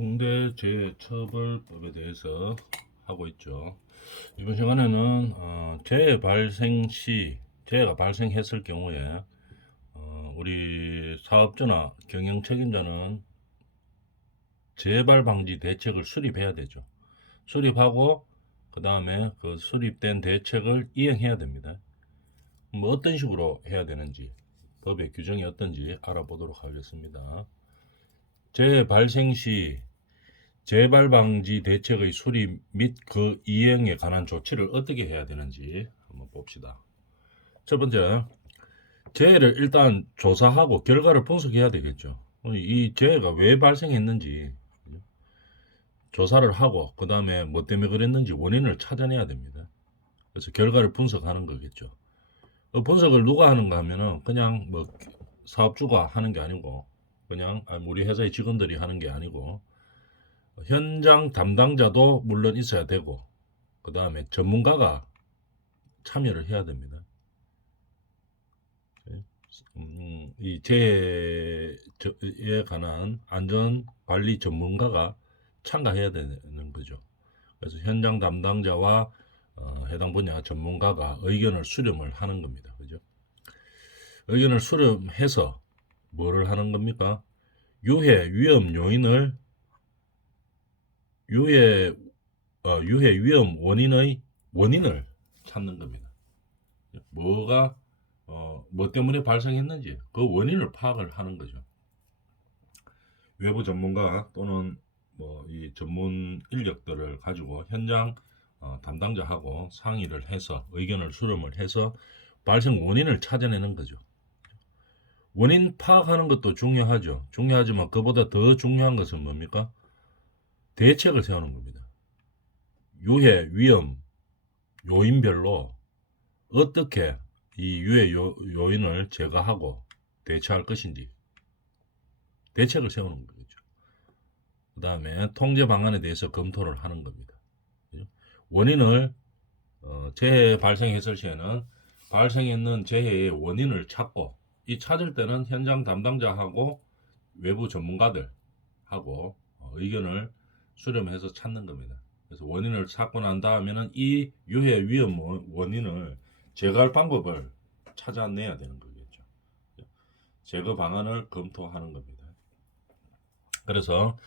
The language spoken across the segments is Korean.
중대재해처벌법에 대해서 하고 있죠. 이번 시간에는 재해 발생 시 재해가 발생했을 경우에 우리 사업주나 경영 책임자는 재발 방지 대책을 수립해야 되죠. 수립하고 그 다음에 그 수립된 대책을 이행해야 됩니다. 뭐 어떤 식으로 해야 되는지 법의 규정이 어떤지 알아보도록 하겠습니다. 재해 발생 시 재발 방지 대책의 수립 및 그 이행에 관한 조치를 어떻게 해야 되는지 한번 봅시다. 첫 번째, 재해를 일단 조사하고 결과를 분석해야 되겠죠. 이 재해가 왜 발생했는지 조사를 하고 그 다음에 뭐 때문에 그랬는지 원인을 찾아내야 됩니다. 그래서 결과를 분석하는 거겠죠. 그 분석을 누가 하는가 하면은 그냥 뭐 사업주가 하는 게 아니고 그냥 우리 회사의 직원들이 하는 게 아니고 현장 담당자도 물론 있어야 되고 그 다음에 전문가가 참여를 해야 됩니다. 이 재해에 관한 안전관리 전문가가 참가해야 되는 거죠. 그래서 현장 담당자와 해당 분야 전문가가 의견을 수렴을 하는 겁니다. 그죠? 의견을 수렴해서 뭐를 하는 겁니까? 유해 위험 요인을 유해 위험 원인을 찾는 겁니다. 뭐가 뭐 때문에 발생했는지 그 원인을 파악을 하는 거죠. 외부 전문가 또는 뭐 이 전문 인력들을 가지고 현장 담당자하고 상의를 해서 의견을 수렴을 해서 발생 원인을 찾아내는 거죠. 원인 파악하는 것도 중요하죠. 중요하지만 그보다 더 중요한 것은 뭡니까? 대책을 세우는 겁니다. 유해 위험 요인별로 어떻게 이 유해 요인을 제거하고 대처할 것인지 대책을 세우는 거죠. 그 다음에 통제 방안에 대해서 검토를 하는 겁니다. 원인을 재해 발생했을 시에는 발생했는 재해의 원인을 찾고 이 찾을 때는 현장 담당자하고 외부 전문가들하고 의견을 수렴해서 찾는 겁니다. 그래서 원인을 찾고 난 다음에는 이 유해 위험 원인을 제거할 방법을 찾아내야 되는 거겠죠. 제거 방안을 검토하는 겁니다. 그래서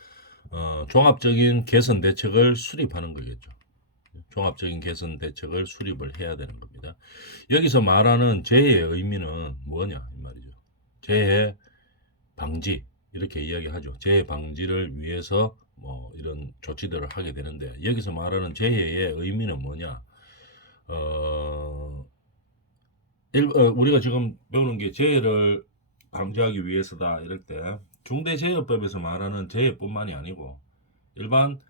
종합적인 개선 대책을 수립하는 거겠죠. 종합적인 개선 대책을 수립을 해야 되는 겁니다. 여기서 말하는 재해의 의미는 뭐냐 이 말이죠. 재해 방지 이렇게 이야기하죠. 재해 방지를 위해서 뭐 이런 조치들을 하게 되는데 여기서 말하는 재해의 의미는 뭐냐? 우리가 지금 배우는 게 재해를 방지하기 위해서다 이럴 때 중대재해법에서 말하는 재해뿐만이 아니고 일반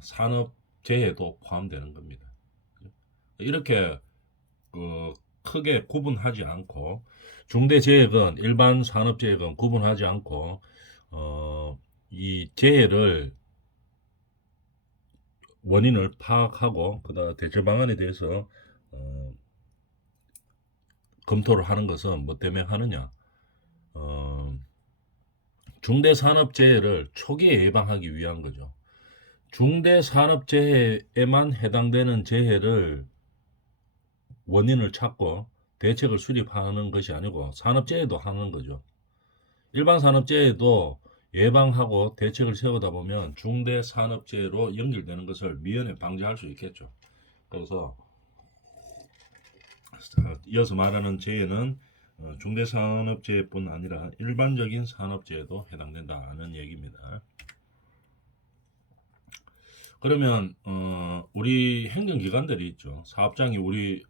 산업재해도 포함되는 겁니다. 이렇게 크게 구분하지 않고 중대재해건 일반 산업재해건 구분하지 않고 이 재해를 원인을 파악하고 그다음 대처 방안에 대해서 검토를 하는 것은 뭐 때문에 하느냐? 중대산업재해를 초기에 예방하기 위한 거죠. 중대산업재해에만 해당되는 재해를 원인을 찾고 대책을 수립하는 것이 아니고 산업재해도 하는 거죠. 일반 산업재해도 예방하고 대책을 세우다 보면 중대산업재해로 연결되는 것을 미연에 방지할 수 있겠죠. 그래서 이어서 말하는 재해는 중대산업재해뿐 아니라 일반적인 산업재해도 해당된다는 얘기입니다. 그러면 우리 행정기관들이 있죠. 우리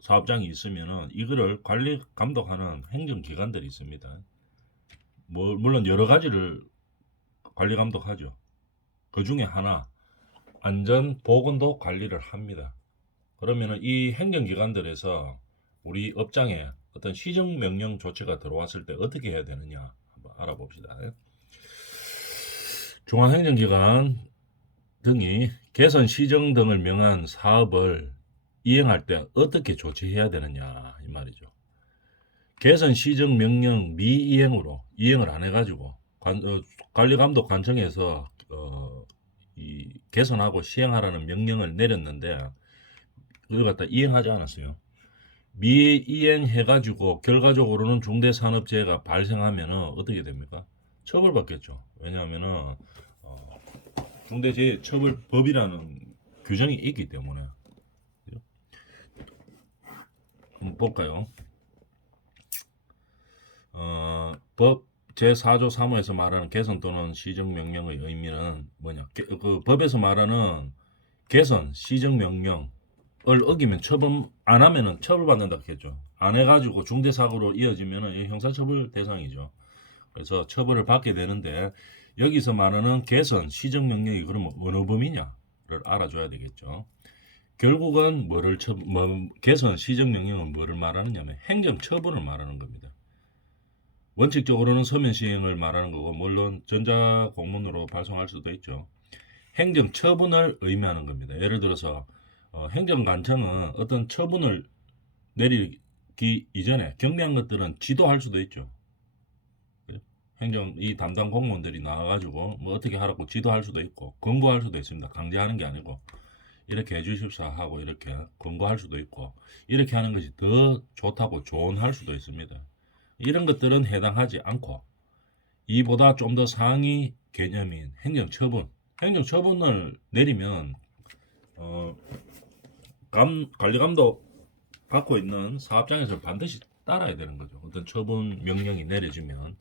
사업장이 있으면은 이거를 관리 감독하는 행정기관들이 있습니다. 물론 여러 가지를 관리 감독하죠. 그 중에 하나 안전보건도 관리를 합니다. 그러면은 이 행정기관들에서 우리 업장에 어떤 시정명령 조치가 들어왔을 때 어떻게 해야 되느냐 한번 알아봅시다. 중앙행정기관 등이 개선 시정 등을 명한 사업을 이행할 때 어떻게 조치해야 되느냐 이 말이죠. 개선 시정 명령 미이행으로 이행을 안 해가지고 관리감독 관청에서 이 개선하고 시행하라는 명령을 내렸는데 그걸 갖다 이행하지 않았어요. 미이행해가지고 결과적으로는 중대산업재해가 발생하면은 어떻게 됩니까? 처벌받겠죠. 왜냐하면은 중대재해처벌법이라는 규정이 있기 때문에. 한번 볼까요? 법 제4조 3호에서 말하는 개선 또는 시정명령의 의미는 뭐냐? 그 법에서 말하는 개선, 시정명령을 어기면 안 하면은 처벌받는다 했죠. 안 해가지고 중대사고로 이어지면은 형사처벌 대상이죠. 그래서 처벌을 받게 되는데 여기서 말하는 개선, 시정명령이 그러면 어느 범위냐를 알아줘야 되겠죠. 결국은 개선, 시정명령은 뭐를 말하느냐면 행정처분을 말하는 겁니다. 원칙적으로는 서면 시행을 말하는 거고 물론 전자공문으로 발송할 수도 있죠. 행정처분을 의미하는 겁니다. 예를 들어서 행정관청은 어떤 처분을 내리기 이전에 경미한 것들은 지도할 수도 있죠. 행정 이 담당 공무원들이 나와가지고 뭐 어떻게 하라고 지도할 수도 있고 권고할 수도 있습니다. 강제하는 게 아니고 이렇게 해주십사 하고 이렇게 권고할 수도 있고 이렇게 하는 것이 더 좋다고 조언할 수도 있습니다. 이런 것들은 해당하지 않고 이보다 좀 더 상위 개념인 행정처분, 행정처분을 내리면 관리감독 받고 있는 사업장에서 반드시 따라야 되는 거죠. 어떤 처분 명령이 내려지면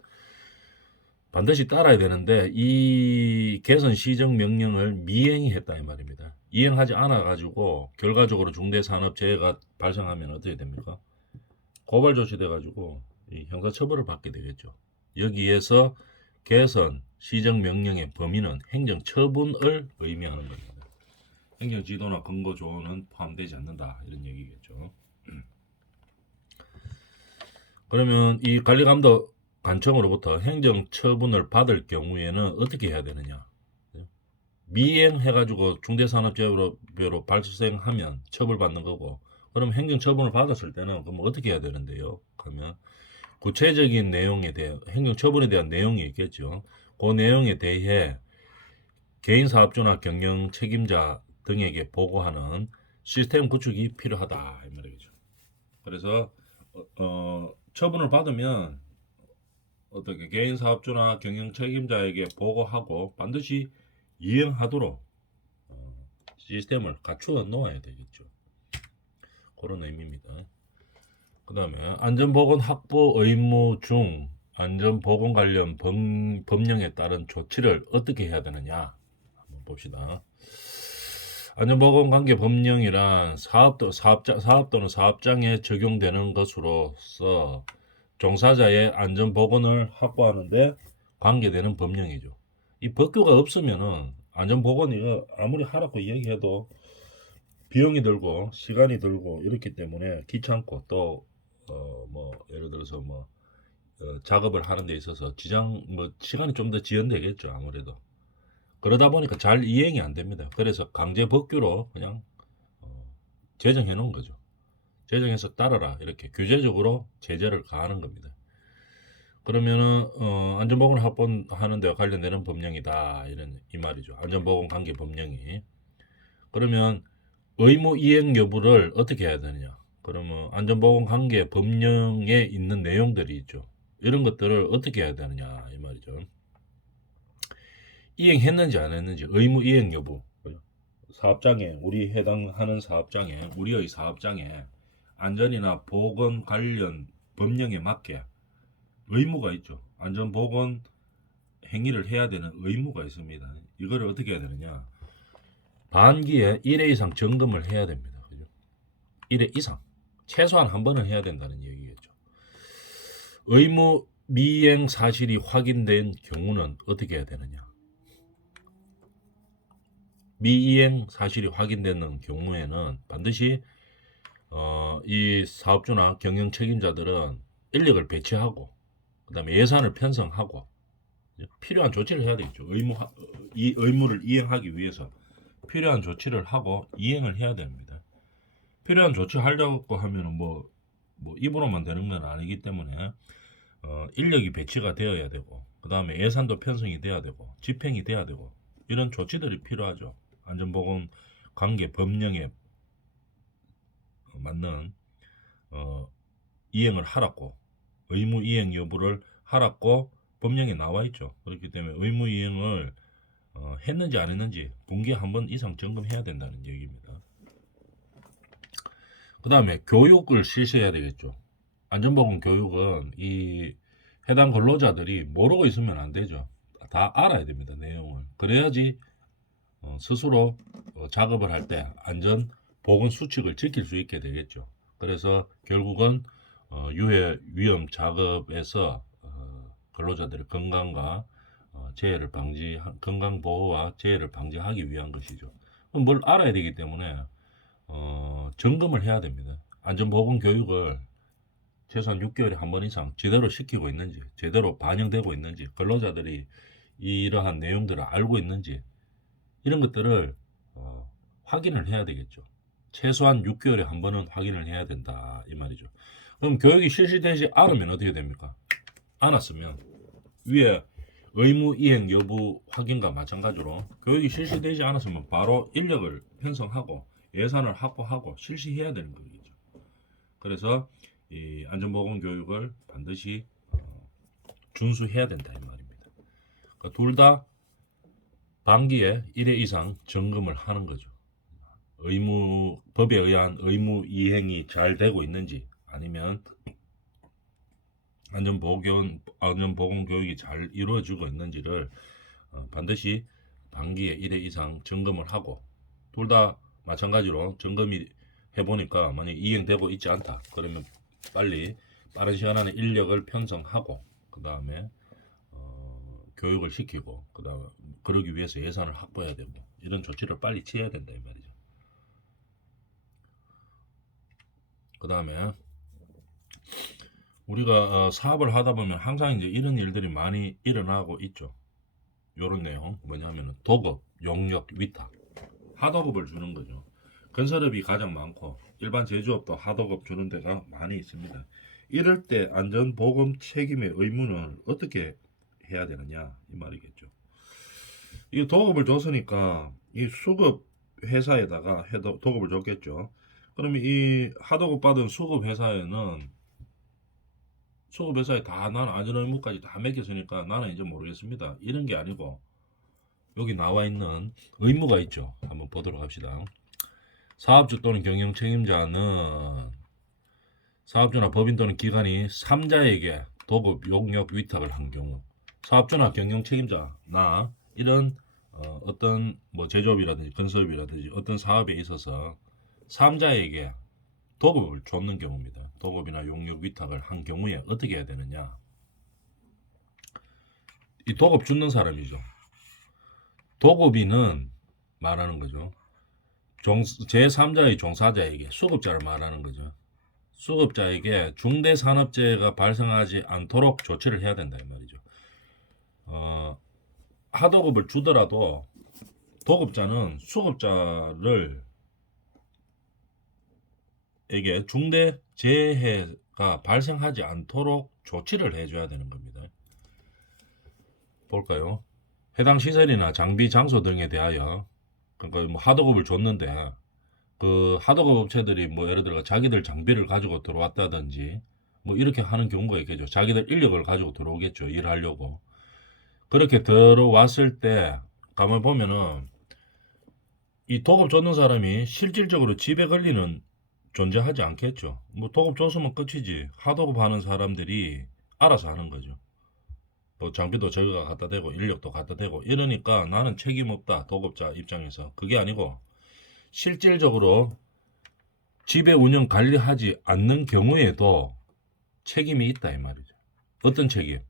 반드시 따라야 되는데 이 개선 시정 명령을 미행이 했다 이 말입니다. 이행하지 않아 가지고 결과적으로 중대산업재해가 발생하면 어떻게 됩니까? 고발 조치돼 가지고 형사처벌을 받게 되겠죠. 여기에서 개선 시정 명령의 범위는 행정처분을 의미하는 겁니다. 행정지도나 근거조언은 포함되지 않는다 이런 얘기겠죠. 그러면 이 관리감독 관청으로부터 행정처분을 받을 경우에는 어떻게 해야 되느냐? 미행해가지고 중대산업재해로 발생하면 처벌받는 거고, 그럼 행정처분을 받았을 때는 그럼 어떻게 해야 되는데요? 그러면 구체적인 내용에 대해 행정처분에 대한 내용이 있겠죠. 그 내용에 대해 개인사업주나 경영 책임자 등에게 보고하는 시스템 구축이 필요하다 이 말이죠. 그래서 처분을 받으면 어떻게 개인사업주나 경영 책임자에게 보고하고 반드시 이행하도록 시스템을 갖추어 놓아야 되겠죠. 그런 의미입니다. 그 다음에 안전보건 확보 의무 중 안전보건 관련 법령에 따른 조치를 어떻게 해야 되느냐 한번 봅시다. 안전보건 관계 법령이란 사업 또는 사업장에 적용되는 것으로서 종사자의 안전보건을 확보하는데 관계되는 법령이죠. 이 법규가 없으면은 안전보건 이거 아무리 하라고 이야기해도 비용이 들고 시간이 들고 이렇기 때문에 귀찮고 또 뭐 예를 들어서 뭐 작업을 하는 데 있어서 시간이 좀 더 지연되겠죠. 아무래도 그러다 보니까 잘 이행이 안 됩니다. 그래서 강제 법규로 그냥 제정해 놓은 거죠. 제정해서 따르라 이렇게 규제적으로 제재를 가하는 겁니다. 그러면은 안전보건 확보하는 데 관련되는 법령이다 이 말이죠. 안전보건 관계 법령이. 그러면 의무 이행 여부를 어떻게 해야 되느냐? 그러면 안전보건 관계 법령에 있는 내용들이 있죠. 이런 것들을 어떻게 해야 되느냐 이 말이죠. 이행했는지 안 했는지 의무 이행 여부. 사업장에 해당하는 사업장에 우리의 사업장에 안전이나 보건 관련 법령에 맞게 의무가 있죠. 안전보건 행위를 해야 되는 의무가 있습니다. 이거를 어떻게 해야 되느냐? 반기에 1회 이상 점검을 해야 됩니다. 그죠? 1회 이상. 최소한 한 번은 해야 된다는 얘기겠죠. 의무 미행 사실이 확인된 경우는 어떻게 해야 되느냐? 미이행 사실이 확인되는 경우에는 반드시 이 사업주나 경영 책임자들은 인력을 배치하고 그다음에 예산을 편성하고 필요한 조치를 해야 되겠죠. 이 의무를 이행하기 위해서 필요한 조치를 하고 이행을 해야 됩니다. 필요한 조치 하려고 하면은 뭐 입으로만 되는 건 아니기 때문에 인력이 배치가 되어야 되고 그 다음에 예산도 편성이 돼야 되고 집행이 돼야 되고 이런 조치들이 필요하죠. 안전보건 관계 법령에 맞는 이행을 하라고 의무 이행 여부를 하라고 법령에 나와 있죠. 그렇기 때문에 의무 이행을 했는지 안 했는지 분기에 한 번 이상 점검해야 된다는 얘기입니다. 그 다음에 교육을 실시해야 되겠죠. 안전보건 교육은 이 해당 근로자들이 모르고 있으면 안 되죠. 다 알아야 됩니다. 내용을. 그래야지 스스로 작업을 할 때 안전 보건 수칙을 지킬 수 있게 되겠죠. 그래서 결국은 유해 위험 작업에서 근로자들의 건강과 재해를 건강 보호와 재해를 방지하기 위한 것이죠. 그럼 뭘 알아야 되기 때문에 점검을 해야 됩니다. 안전보건 교육을 최소한 6개월에 한 번 이상 제대로 시키고 있는지, 제대로 반영되고 있는지, 근로자들이 이러한 내용들을 알고 있는지 이런 것들을 확인을 해야 되겠죠. 최소한 6개월에 한 번은 확인을 해야 된다 이 말이죠. 그럼 교육이 실시되지 않으면 어떻게 됩니까? 않았으면 위에 의무 이행 여부 확인과 마찬가지로 교육이 실시되지 않았으면 바로 인력을 편성하고 예산을 확보하고 실시해야 되는 거겠죠. 그래서 이 안전보건 교육을 반드시 준수해야 된다 이 말입니다. 그러니까 둘 다 반기에 1회 이상 점검을 하는 거죠. 법에 의한 의무 이행이 잘 되고 있는지 아니면 안전보건 교육이 잘 이루어지고 있는지를 반드시 반기에 1회 이상 점검을 하고 둘 다 마찬가지로 점검이 해보니까 만약 이행되고 있지 않다 그러면 빨리 빠른 시간 안에 인력을 편성하고 그 다음에 교육을 시키고 그 다음에 그러기 위해서 예산을 확보해야 되고 이런 조치를 빨리 취해야 된다 이 말이죠. 그 다음에 우리가 사업을 하다 보면 항상 이제 이런 일들이 많이 일어나고 있죠. 요런 내용 뭐냐면은 도급, 용역, 위탁, 하도급을 주는 거죠. 건설업이 가장 많고 일반 제조업도 하도급 주는 데가 많이 있습니다. 이럴 때 안전보건 책임의 의무는 어떻게 해야 되느냐 이 말이겠죠. 이 도급을 줬으니까 이 수급 회사에다가 도급을 줬겠죠. 그러면 이 하도급 받은 수급 회사에 다 나는 안전 의무까지 다 맡겼으니까 나는 이제 모르겠습니다. 이런 게 아니고 여기 나와 있는 의무가 있죠. 한번 보도록 합시다. 사업주 또는 경영 책임자는 사업주나 법인 또는 기관이 3자에게 도급, 용역, 위탁을 한 경우 사업주나 경영 책임자나 이런 어떤 뭐 제조업이라든지 건설업이라든지 어떤 사업에 있어서 3자에게 도급을 줬는 경우입니다. 도급이나 용역 위탁을 한 경우에 어떻게 해야 되느냐? 이 도급 주는 사람이죠. 도급인은 말하는 거죠. 제3자의 종사자에게 수급자를 말하는 거죠. 수급자에게 중대산업재해가 발생하지 않도록 조치를 해야 된다 이 말이죠. 하도급을 주더라도 도급자는 수급자를 에게 중대 재해가 발생하지 않도록 조치를 해줘야 되는 겁니다. 볼까요? 해당 시설이나 장비, 장소 등에 대하여 그러니까 뭐 하도급을 줬는데 그 하도급 업체들이 뭐 예를 들어 자기들 장비를 가지고 들어왔다든지 뭐 이렇게 하는 경우가 있겠죠. 자기들 인력을 가지고 들어오겠죠. 일하려고. 그렇게 들어왔을 때 가만 보면은 이 도급 줬는 사람이 실질적으로 집에 걸리는 존재하지 않겠죠. 뭐 도급 줬으면 끝이지. 하도급 하는 사람들이 알아서 하는 거죠. 뭐 장비도 저희가 갖다 대고 인력도 갖다 대고 이러니까 나는 책임 없다. 도급자 입장에서. 그게 아니고 실질적으로 지배 운영 관리하지 않는 경우에도 책임이 있다 이 말이죠. 어떤 책임?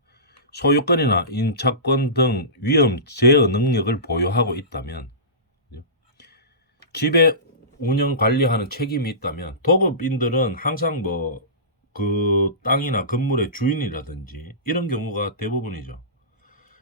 소유권이나 인차권 등 위험 제어 능력을 보유하고 있다면 지배 운영 관리하는 책임이 있다면 도급인들은 항상 뭐 그 땅이나 건물의 주인이라든지 이런 경우가 대부분이죠.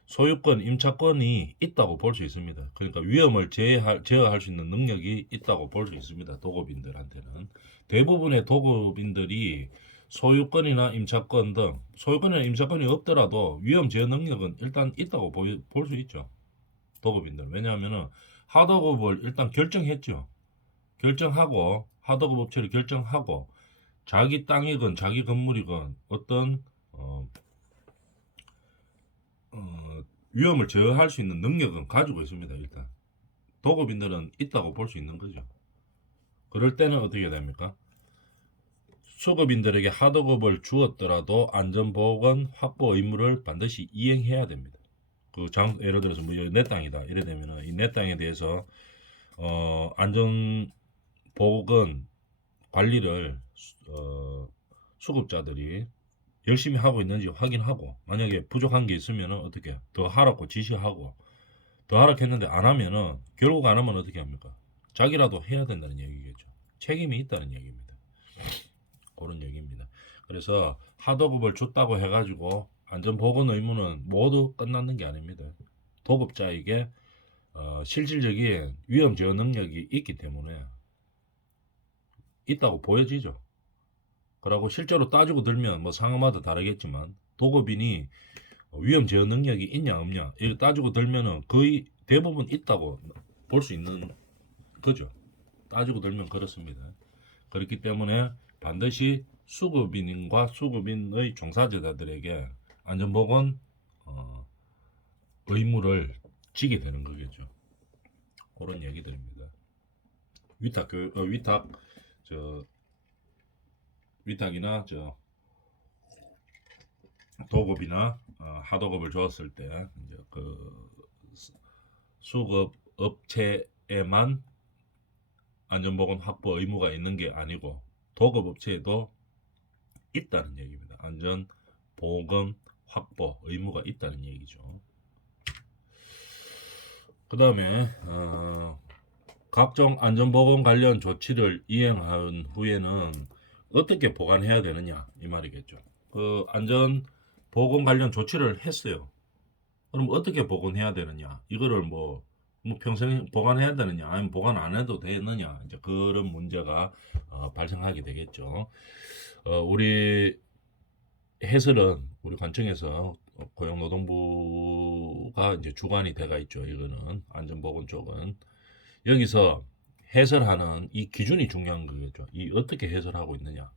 소유권, 임차권이 있다고 볼 수 있습니다. 그러니까 위험을 제어할 수 있는 능력이 있다고 볼 수 있습니다. 도급인들한테는. 대부분의 도급인들이 소유권이나 임차권 등 소유권이나 임차권이 없더라도 위험 제어 능력은 일단 있다고 볼 수 있죠. 도급인들. 왜냐하면은 하도급을 일단 결정했죠. 결정하고 하도급 업체를 결정하고 자기 땅이건 자기 건물이건 어떤 위험을 제어할 수 있는 능력은 가지고 있습니다. 일단 도급인들은 있다고 볼 수 있는 거죠. 그럴 때는 어떻게 됩니까? 수급인들에게 하도급을 주었더라도 안전보건 확보 의무를 반드시 이행해야 됩니다. 예를 들어서 뭐 내 땅이다 이래 되면은 이 내 땅에 대해서 안전보건 관리를 수급자들이 열심히 하고 있는지 확인하고, 만약에 부족한 게 있으면 어떻게 더 하라고 지시하고, 더 하라고 했는데 안 하면은, 결국 안 하면 어떻게 합니까? 자기라도 해야 된다는 얘기겠죠. 책임이 있다는 얘기입니다. 그런 얘기입니다. 그래서 하도급을 줬다고 해가지고 안전보건 의무는 모두 끝났는 게 아닙니다. 도급자에게 실질적인 위험 제어 능력이 있기 때문에 있다고 보여지죠. 그러고 실제로 따지고 들면 뭐 상황마다 다르겠지만 도급인이 위험 제어 능력이 있냐 없냐 이거 따지고 들면은 거의 대부분 있다고 볼 수 있는 거죠. 따지고 들면 그렇습니다. 그렇기 때문에 반드시 수급인과 수급인의 종사자들에게 안전보건 의무를 지게 되는 거겠죠. 그런 얘기들입니다. 위탁이나 도급이나 하도급을 줬을 때 이제 수급 업체에만 안전보건 확보 의무가 있는 게 아니고 도급 업체에도 있다는 얘기입니다. 안전보건 확보 의무가 있다는 얘기죠. 그 다음에 각종 안전보건 관련 조치를 이행한 후에는 어떻게 보관해야 되느냐 이 말이겠죠. 그 안전보건 관련 조치를 했어요. 그럼 어떻게 보관해야 되느냐, 이거를 뭐 평생 보관해야 되느냐 아니면 보관 안 해도 되느냐, 이제 그런 문제가 발생하게 되겠죠. 우리 해설은 우리 관청에서 고용노동부가 이제 주관이 돼가 있죠. 이거는 안전보건 쪽은 여기서 해설하는 이 기준이 중요한 거겠죠. 이 어떻게 해설하고 있느냐.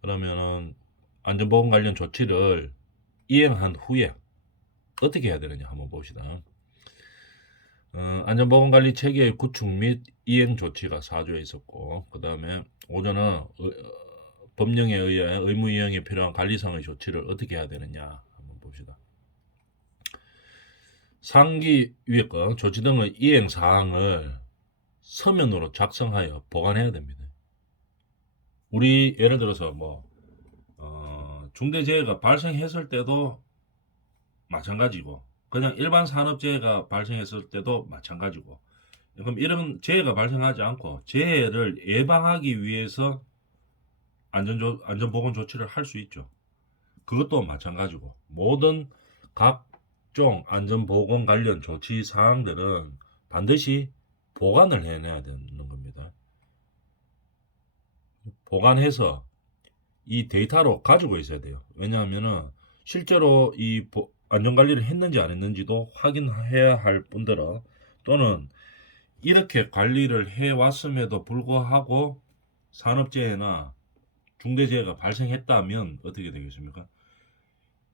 그러면은 안전보건 관련 조치를 이행한 후에 어떻게 해야 되느냐 한번 봅시다. 안전보건관리 체계의 구축 및 이행 조치가 4조에 있었고, 그 다음에 5조는 법령에 의해 의무 이행에 필요한 관리상의 조치를 어떻게 해야 되느냐 한번 봅시다. 상기 위의 것, 조치 등의 이행 사항을 서면으로 작성하여 보관해야 됩니다. 우리 예를 들어서 중대재해가 발생했을 때도 마찬가지고, 그냥 일반 산업재해가 발생했을 때도 마찬가지고, 그럼 이런 재해가 발생하지 않고 재해를 예방하기 위해서 안전보건 조치를 할 수 있죠. 그것도 마찬가지고 모든 각종 안전보건 관련 조치 사항들은 반드시 보관을 해내야 되는 겁니다. 보관해서 이 데이터로 가지고 있어야 돼요. 왜냐하면은 실제로 이 안전관리를 했는지 안 했는지도 확인해야 할 뿐더러, 또는 이렇게 관리를 해왔음에도 불구하고 산업재해나 중대재해가 발생했다면 어떻게 되겠습니까?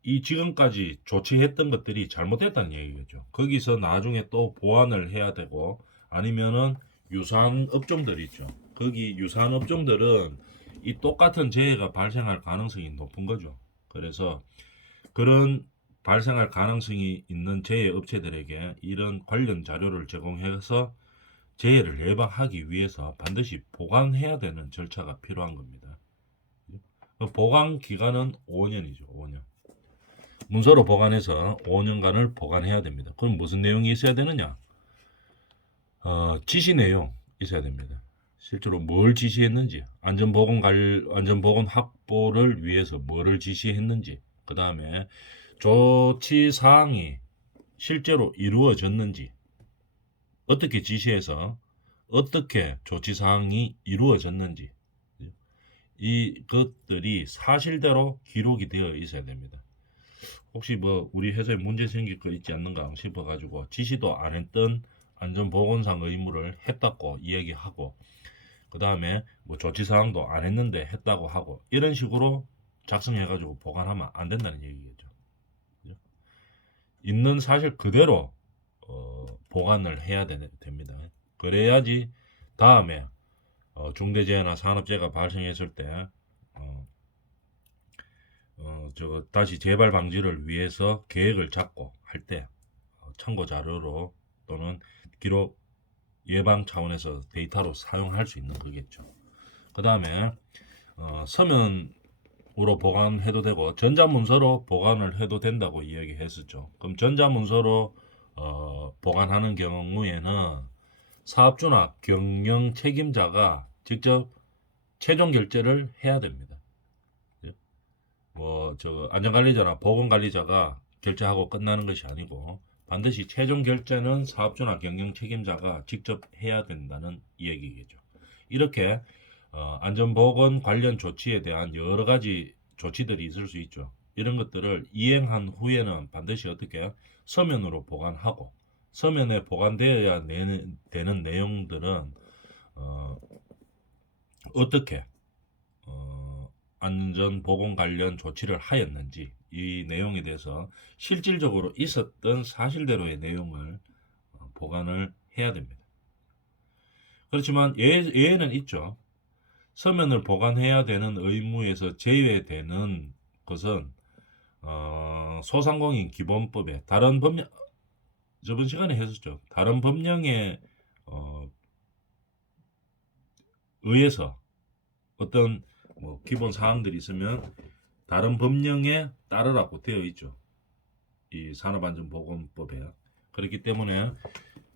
이 지금까지 조치했던 것들이 잘못됐다는 얘기겠죠. 거기서 나중에 또 보완을 해야 되고, 아니면은 유사한 업종들이 있죠. 거기 유사한 업종들은 이 똑같은 재해가 발생할 가능성이 높은 거죠. 그래서 그런 발생할 가능성이 있는 재해 업체들에게 이런 관련 자료를 제공해서 재해를 예방하기 위해서 반드시 보관해야 되는 절차가 필요한 겁니다. 보관 기간은 5년이죠. 5년. 문서로 보관해서 5년간을 보관해야 됩니다. 그럼 무슨 내용이 있어야 되느냐? 지시 내용 있어야 됩니다. 실제로 뭘 지시했는지, 안전보건 확보를 위해서 뭐를 지시했는지, 그 다음에 조치 사항이 실제로 이루어졌는지, 어떻게 지시해서 어떻게 조치 사항이 이루어졌는지, 이것들이 사실대로 기록이 되어 있어야 됩니다. 혹시 뭐 우리 회사에 문제 생길 거 있지 않는가 싶어가지고 지시도 안 했던 안전보건상 의무를 했다고 이야기하고, 그 다음에 뭐 조치사항도 안 했는데 했다고 하고, 이런 식으로 작성해가지고 보관하면 안 된다는 얘기겠죠. 그죠? 있는 사실 그대로 보관을 해야 됩니다. 그래야지 다음에 중대재해나 산업재해가 발생했을 때 저거 다시 재발 방지를 위해서 계획을 잡고 할 때 참고 자료로 또는 기록 예방 차원에서 데이터로 사용할 수 있는 거겠죠. 그 다음에 서면으로 보관해도 되고 전자문서로 보관을 해도 된다고 이야기했었죠. 그럼 전자문서로 보관하는 경우에는 사업주나 경영 책임자가 직접 최종 결제를 해야 됩니다. 뭐 저 안전관리자나 보건관리자가 결제하고 끝나는 것이 아니고 반드시 최종 결제는 사업주나 경영 책임자가 직접 해야 된다는 얘기겠죠. 이렇게 안전보건 관련 조치에 대한 여러 가지 조치들이 있을 수 있죠. 이런 것들을 이행한 후에는 반드시 어떻게 서면으로 보관하고, 서면에 보관되어야 되는 내용들은 어떻게 안전보건 관련 조치를 하였는지, 이 내용에 대해서 실질적으로 있었던 사실대로의 내용을 보관을 해야 됩니다. 그렇지만 예외는 있죠. 서면을 보관해야 되는 의무에서 제외되는 것은 소상공인 기본법에 다른 법령, 저번 시간에 했었죠. 다른 법령에 의해서 어떤 뭐 기본 사항들이 있으면 다른 법령에 따르라고 되어 있죠. 이 산업안전보건법에. 그렇기 때문에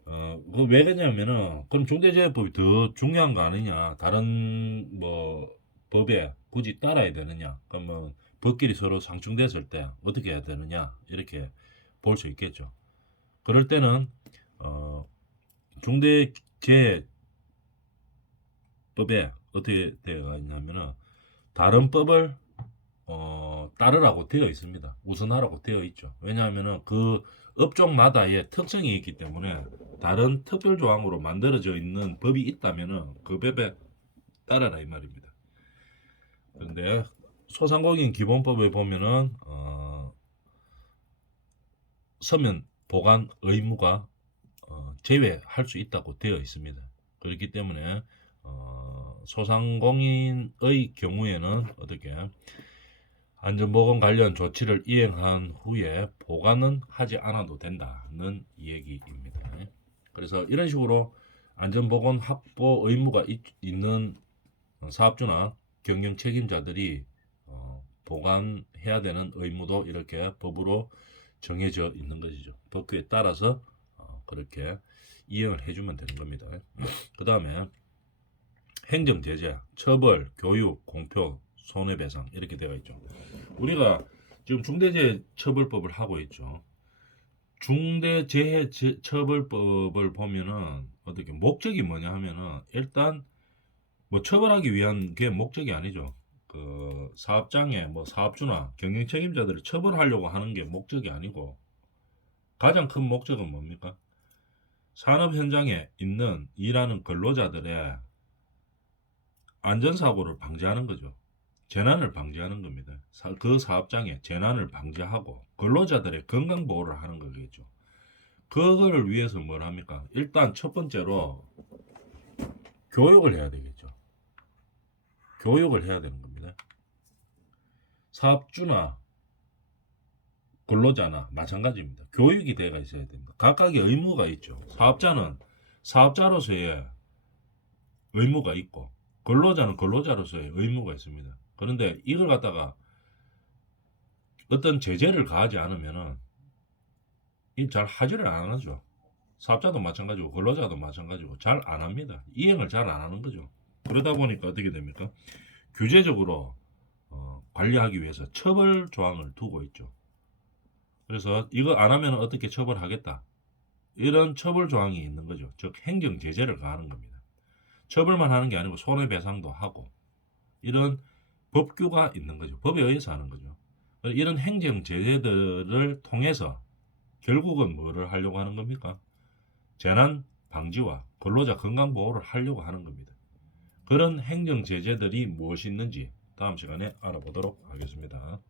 왜 그러냐면은 그럼 중대재해법이 더 중요한 거 아니냐? 다른 뭐 법에 굳이 따라야 되느냐? 그러면 법끼리 서로 상충됐을 때 어떻게 해야 되느냐? 이렇게 볼 수 있겠죠. 그럴 때는 중대재해법에 어떻게 되어 있냐면은 다른 법을 따르라고 되어 있습니다. 우선하라고 되어 있죠. 왜냐하면은 그 업종마다의 특성이 있기 때문에 다른 특별 조항으로 만들어져 있는 법이 있다면은 그 법에 따라라 이 말입니다. 그런데 소상공인 기본법에 보면은 서면 보관 의무가 제외할 수 있다고 되어 있습니다. 그렇기 때문에 소상공인의 경우에는 어떻게 안전보건 관련 조치를 이행한 후에 보관은 하지 않아도 된다는 얘기입니다. 그래서 이런 식으로 안전보건 확보 의무가 있는 사업주나 경영 책임자들이 보관해야 되는 의무도 이렇게 법으로 정해져 있는 것이죠. 법규에 따라서 그렇게 이행을 해주면 되는 겁니다. 그 다음에 행정제재, 처벌, 교육, 공표, 손해배상 이렇게 되어 있죠. 우리가 지금 중대재해처벌법을 하고 있죠. 중대재해처벌법을 보면은 어떻게 목적이 뭐냐 하면은 일단 뭐 처벌하기 위한 게 목적이 아니죠. 그 사업장에 뭐 사업주나 경영 책임자들을 처벌하려고 하는 게 목적이 아니고 가장 큰 목적은 뭡니까? 산업 현장에 있는 일하는 근로자들의 안전사고를 방지하는 거죠. 재난을 방지하는 겁니다. 그 사업장에 재난을 방지하고 근로자들의 건강보호를 하는 거겠죠. 그거를 위해서 뭘 합니까? 일단 첫 번째로 교육을 해야 되겠죠. 교육을 해야 되는 겁니다. 사업주나 근로자나 마찬가지입니다. 교육이 돼가 있어야 됩니다. 각각의 의무가 있죠. 사업자는 사업자로서의 의무가 있고 근로자는 근로자로서의 의무가 있습니다. 그런데 이걸 갖다가 어떤 제재를 가하지 않으면은 잘 하지를 안 하죠. 사업자도 마찬가지고 근로자도 마찬가지고 잘 안 합니다. 이행을 잘 안 하는 거죠. 그러다 보니까 어떻게 됩니까? 규제적으로 관리하기 위해서 처벌 조항을 두고 있죠. 그래서 이거 안 하면 어떻게 처벌하겠다. 이런 처벌 조항이 있는 거죠. 즉 행정 제재를 가하는 겁니다. 처벌만 하는 게 아니고 손해배상도 하고 이런 법규가 있는 거죠. 법에 의해서 하는 거죠. 이런 행정 제재들을 통해서 결국은 뭐를 하려고 하는 겁니까? 재난 방지와 근로자 건강 보호를 하려고 하는 겁니다. 그런 행정 제재들이 무엇이 있는지 다음 시간에 알아보도록 하겠습니다.